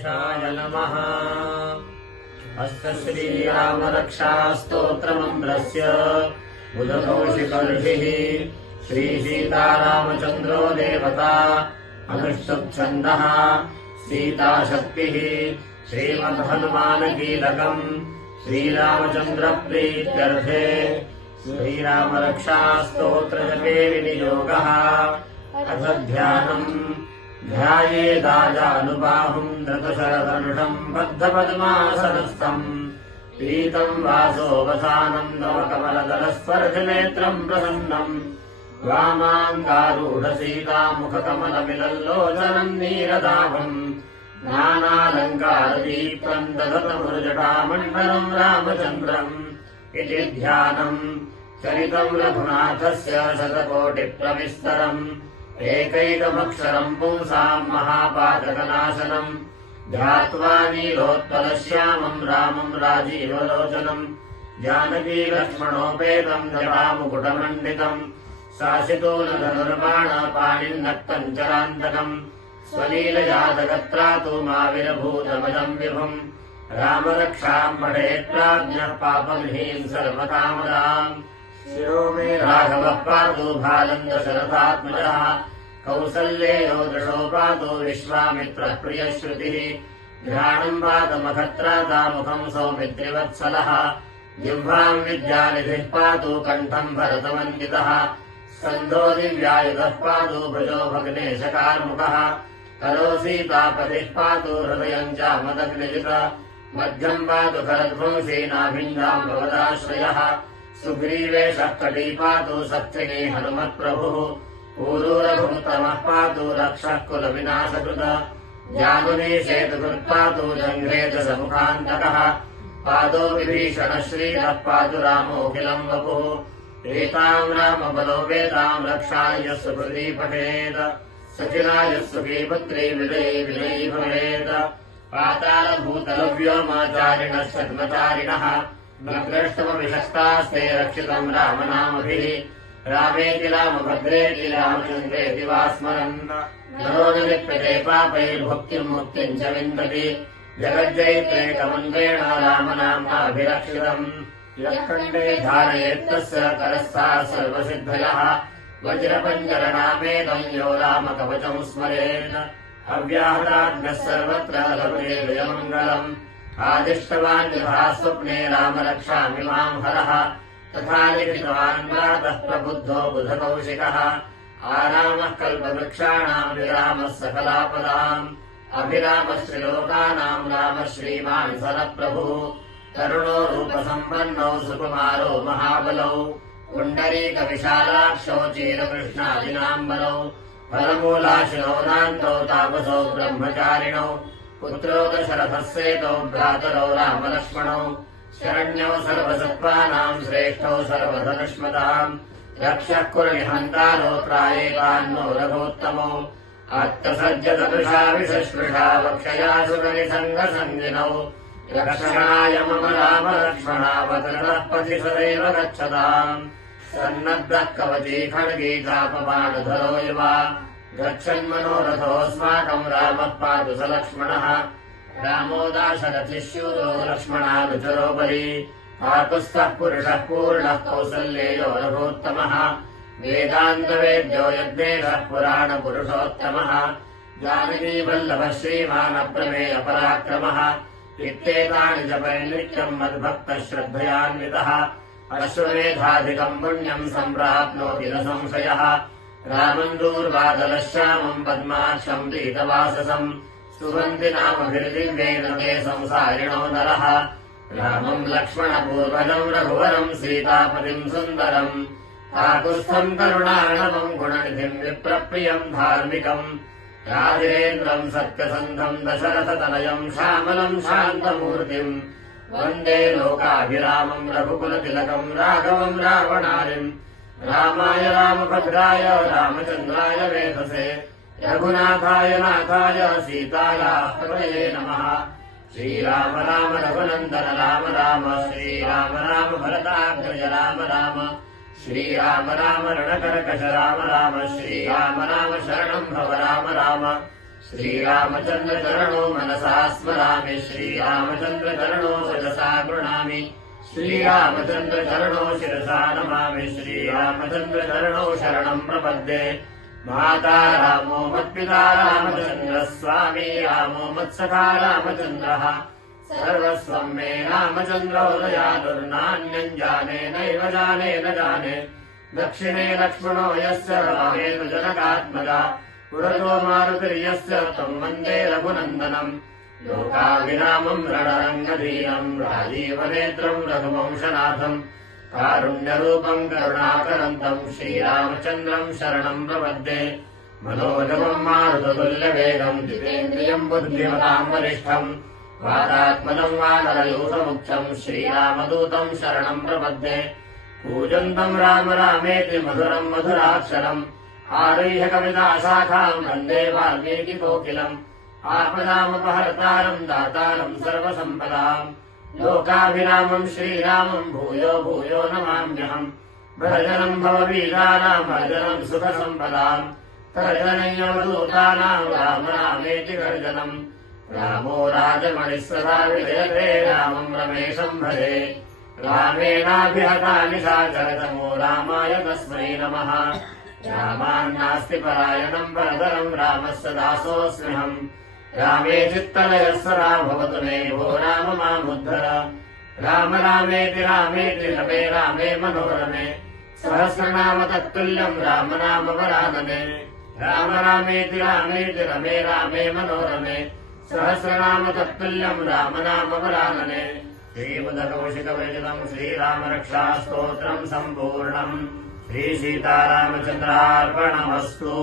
गणेशाय नमः। अस्य श्रीरामरक्षास्तोत्रमन्त्रस्य बुधकौशिकर्षिः श्रीसीतारामचन्द्रो देवता अनुष्टुप्छन्दः सीताशक्तिः श्रीमद्हनुमानकीलकम् श्रीरामचन्द्रप्रीत्यर्थे श्रीरामरक्षास्तोत्रजपे विनियोगः। अथ ध्यानम् ध्यायेदाजानुबाहुम् धृतशरधनुषम् बद्धपद्मासनस्थम् पीतम् वासोऽवसानम् नवकमलदलस्पर्शनेत्रम् प्रसन्नम् वामाङ्गारूढसीतामुखकमलमिलल्लोचनम् नीरदाभम् नानालङ्कारदीप्तम् दधतमृजटामण्डलम् रामचन्द्रम् इति ध्यानम्। चरितम् रघुनाथस्य शतकोटिप्रविस्तरम् एकैकमक्षरम् पुंसाम् महापातकनाशनम् ध्यात्वा नीलोत्पलश्यामम् रामम् राजीवलोचनम् जानकीलक्ष्मणोपेतम् जटामुकुटमण्डितम् शासितोलधनुर्बाणपाणिन्नक्तम् चरान्तकम् स्वलीलया जगत्रातु माविरभूतमजम् विभुम् रामरक्षाम् पठेत्प्राज्ञः पापविहीम् सर्वकामदाम् शिरो मे राघवः पातु भालम् दशरथात्मजः कौसल्येयो दृशो पातु विश्वामित्रः प्रियश्रुतिः घ्राणम् पातमखत्राता मुखम् सौमित्रिवत्सलः जिह्वाम् विद्यानिधिः पातु कण्ठम् भरतवन्दितः स्कन्धो दिव्यायुधः पातु भुजो भग्नेशकार्मुकः करो सीतापतिः पातु हृदयम् चामदग्निजित मध्यम् पातु खरध्वंसी नाभिन्दाम् भवदाश्रयः सुग्रीवेशः कटी पातु सत्रिणी हनुमत्प्रभुः पूरूरभुत्तमः पातु रक्षः कुलविनाशकृत जानुनी सेतुकृत्पातु जङ्घ्रेत समुखान्तकः पादो विभीषणः श्रीरः पातु रामोऽखिलम् वपुः एताम् रामबलोपेताम् रक्षाय सुकृती पठेत् सचिराय सुखी पुत्री विजयी विजयी भवेत् पातालभूतलव्योमाचारिणः सद्मचारिणः नद्रष्टमविशस्तास्ते रक्षितम् रामनामभिः रामेति रामभद्रेति रामचन्द्रेति वा स्मरन् नरो न लिप्यते पापैर्भुक्तिम् मुक्तिम् च विन्दति जगज्जयित्रे कमन्त्रेण रामनाम्नाभिरक्षितम् यत्कण्ठे धारयेत्तस्य करस्था सर्वसिद्धयः वज्रपञ्जरनामेदम् यो रामकवचम् स्मरेन् अव्याहताज्ञः सर्वत्र लभते विजयमङ्गलम् आदिष्टवान् यथा स्वप्ने रामरक्षामि माम् हरः तथा लिखितवान् प्रातः प्रबुद्धो बुधकौशिकः आरामः कल्पवृक्षाणाम् विरामः सकलापदाम् अभिरामः श्रीलोकानाम् रामः श्रीमान् सरप्रभुः तरुणो रूपसम्पन्नौ सुकुमारो महाबलौ पुण्डरीकविशालाक्षौ चीरकृष्णादिनाम्बरौ फलमूलाशिनौ दान्तौ तापसौ ब्रह्मचारिणौ पुत्रो दशरथः सेतौ भ्रातरौ रामलक्ष्मणौ शरण्यौ सर्वसत्त्वानाम् श्रेष्ठौ सर्वधनुष्मताम् रक्षः कुर्निहन्तारो त्रायेतान्नो रघोत्तमौ आत्तसज्जदृशा विशस्पृशा वक्षया सुरनिसङ्गसङ्गिनौ रक्षणाय मम राम लक्ष्मणावतरणः पथि सदैव गच्छताम् सन्नद्धः कवची खड्गी चापबाणधरो युवा गच्छन्मनोरथोऽस्माकम् रामः पातु स लक्ष्मणः रामो दाशरथिः शूरो लक्ष्मणानुचरोपरि पातुस्तः पुरुषः पूर्णः कौसल्येयो रघोत्तमः वेदान्तवेद्यो यज्ञेशः पुराणपुरुषोत्तमः जानकीवल्लभः श्रीमानप्रमेयपराक्रमः इत्येतानि च परिनित्यम् मद्भक्तः श्रद्धयान्वितः अश्वमेधाधिकम् पुण्यम् सम्प्राप्नोति न संशयः रामम् दूर्वादलः श्यामम् पद्माक्षम् पीतवाससम् स्तुवन्ति नामभिर्दिव्येन ते संसारिणो नरः रामम् लक्ष्मणपूर्वजम् रघुवरम् सीतापतिम् सुन्दरम् काकुत्स्थम् करुणार्णवम् गुणनिधिम् विप्रप्रियम् धार्मिकम् राजेन्द्रम् सत्यसन्धम् दशरथतनयम् श्यामलम् शान्तमूर्तिम् वन्दे लोकाभिरामम् रघुकुलतिलकम् राघवम् रावणारिम् रामाय रामभद्राय रामचन्द्राय वेधसे रघुनाथाय नाथाय सीतायाः पतये नमः। श्रीराम राम रघुनन्दन राम राम श्रीराम राम भरताग्रज राम राम श्रीराम राम रणकर्कश राम राम श्रीराम राम शरणम् भव राम राम श्रीरामचन्द्रचरणो मनसा स्मरामि श्रीरामचन्द्रचरणो वचसा गृह्णामि श्रीरामचन्द्रचरणो शिरसा नमामि श्रीरामचन्द्रचरणो शरणम् प्रपद्ये माता रामो मत्पिता रामचन्द्रः स्वामी रामो मत्सखा रामचन्द्रः सर्वस्वम् मे रामचन्द्रो दयादुर्नान्यम् जाने नैव जाने न जाने दक्षिणे लक्ष्मणो यस्य रामेतु जनकात्मजा पुरतो मारुतिर्यस्य तम् वन्दे रघुनन्दनम् लोकाभिरामम् रणरङ्गधीरम् राजीवनेत्रम् रघुवंशनाथम् कारुण्यरूपम् करुणाकरन्तम् श्रीरामचन्द्रम् शरणम् प्रपद्ये मनोजवम् मारुततुल्यवेगम् जितेन्द्रियम् बुद्धिमताम् वरिष्ठम् वातात्मनम् वानरयूथमुख्यम् श्रीरामदूतम् शरणम् प्रपद्ये पूजन्तम् राम रामेति मधुरम् मधुराक्षरम् आरुह्य कविताशाखाम् वन्दे वाल्मीकिकोकिलम् आपदामपहर्तारम् दातारम् सर्वसम्पदाम् लोकाभिरामम् श्रीरामम् भूयो भूयो नमाम्यहम् भजनम् भववीराणाम् भजनम् सुखसम्पदाम् तर्जनयवदूतानाम् राम रामेति गर्जनम् रामो राजमणिः सदा विजयते रामम् रमेशम् भजे रामेणाभिहता निशाचरतमो रामाय तस्मै नमः रामान्नास्ति परायणम् परतरम् रामस्य दासोऽस्म्यहम् रामे चित्तलयः सदा भवतु मे भो राम मामुद्धर राम रामेति रामेति रमे रामे मनोरमे सहस्रनाम तत्तुल्यम् राम नाम वरानने राम रामेति रामेति रमे रामे मनोरमे सहस्रनाम तत्तुल्यम् राम नाम वरानने श्रीमुदकौशिकविरचितम् श्रीरामरक्षास्तोत्रम् सम्पूर्णम् श्रीसीतारामचन्द्रार्पणमस्तु।